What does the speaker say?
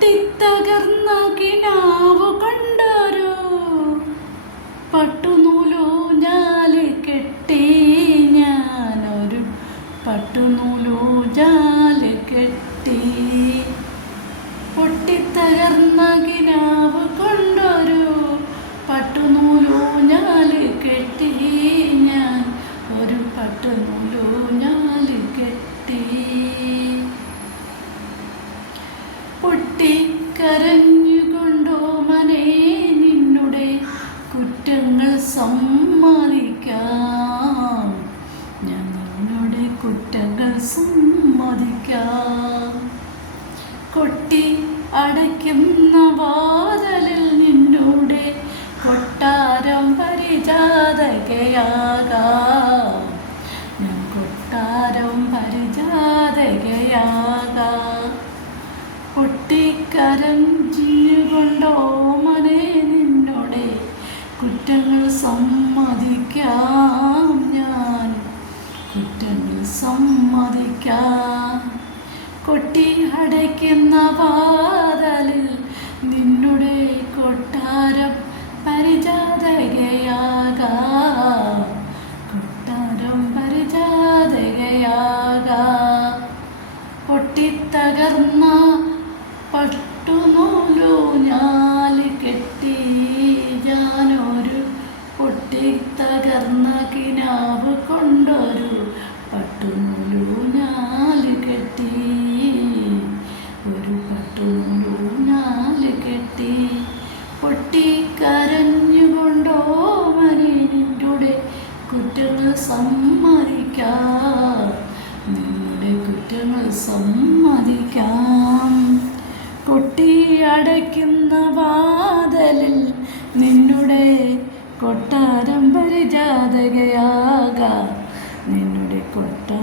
പൊട്ടിത്തകർന്ന കിനാവ് കൊണ്ടൊരു പട്ടുനൂലൂഞ്ഞാല് കെട്ടി ഞാനൊരു പട്ടുനൂലൂഞ്ഞാല് കെട്ടി. പൊട്ടിത്തകർന്ന കിനാവ് കൊണ്ടൊരു പട്ടുനൂലൂഞ്ഞാല് കെട്ടി ഞാൻ ഒരു പട്ടുനൂലൂഞ്ഞാല് കെട്ടി. പൊട്ടിക്കരഞ്ഞുകൊണ്ടോ മനെ നിന്നുടെ കുറ്റങ്ങൾ സമ്മതിക്കാം, ഞാൻ നിന്നുടെ കുറ്റങ്ങൾ സമ്മതിക്കാം. കൊട്ടി അടയ്ക്കുന്ന വാതിലിൽ നിന്നുടെ കൊട്ടാരം പരിചാതകയാകാം, ഞാൻ കൊട്ടാരം പരിചാതകയാകാം. പൊട്ടിക്കരഞ്ഞുകൊണ്ടോ മനെ നിന്നോടെ കുറ്റങ്ങൾ സമ്മതിക്കാം, ഞാൻ കുറ്റങ്ങൾ സമ്മതിക്കാം. കൊട്ടി അടയ്ക്കുന്ന വാതിലിൽ നിന്നുടെ കൊട്ടാരം പരിചാതകയാകാം, കൊട്ടാരം പരിചാതകയാകാം. പൊട്ടിത്തകർന്ന പട്ടുനൂലൂഞ്ഞാല് കെട്ടി ഞാനൊരു പൊട്ടിത്തകർന്ന കിനാവ് കൊണ്ടൊരു പട്ടുനൂലൂഞ്ഞാല് കെട്ടി, ഒരു പട്ടുനൂലൂഞ്ഞാല് കെട്ടി. പൊട്ടിക്കരഞ്ഞുകൊണ്ടോ മനെ നിന്നുടെ കുറ്റങ്ങൾ സമ്മതിക്കാം, നിങ്ങളുടെ കുറ്റങ്ങൾ സമ്മതിക്കാം. കൊട്ടി അടയ്ക്കുന്ന വാതിലിൽ നിന്നുടെ കൊട്ടാരം പരിചാതകയാകാം, നിന്നുടെ കൊട്ടാരം